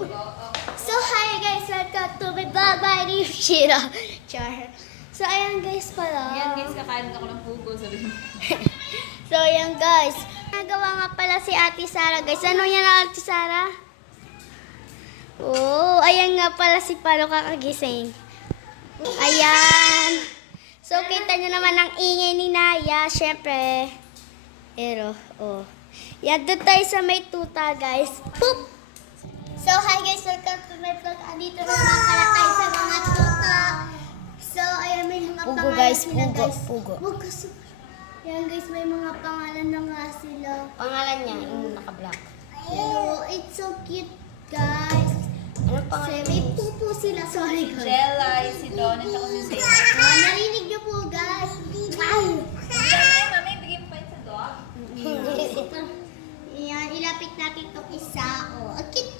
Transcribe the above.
So, hi guys! Welcome to my vlog. My name is Shira. Char. So, ayan guys pala. Yan guys, kakain ako ng pugo. Sabi mo. So, ayan guys. Nagawa nga pala si Ate Sara guys. Ano yan Ate Sara? Oh, ayan nga pala si Palo kakagising. Ayan. So, kita nyo naman ang ingay ni Naya. Siyempre. Pero, oh. Yan, doon tayo sa may tuta guys. Poop! So, hi guys! Welcome to my vlog. Andito naman pala tayo sa mga tuta. So, ayan, may mga Pugo, pangalan guys. sila Pugo, guys. pugo. Pugo. Ayan guys, may mga pangalan na nga sila. Pangalan niya, yung naka-black. Oh, it's so cute guys. Anong Kasi pangalan? may pupo sila. Sorry guys. Jelay, si Don, at ako si Zena. Narinig niyo po guys. Wow! Ay, mami, bigyan pa yun sa dog. Ayan, ilapit natin itong isa. Oh, ang cute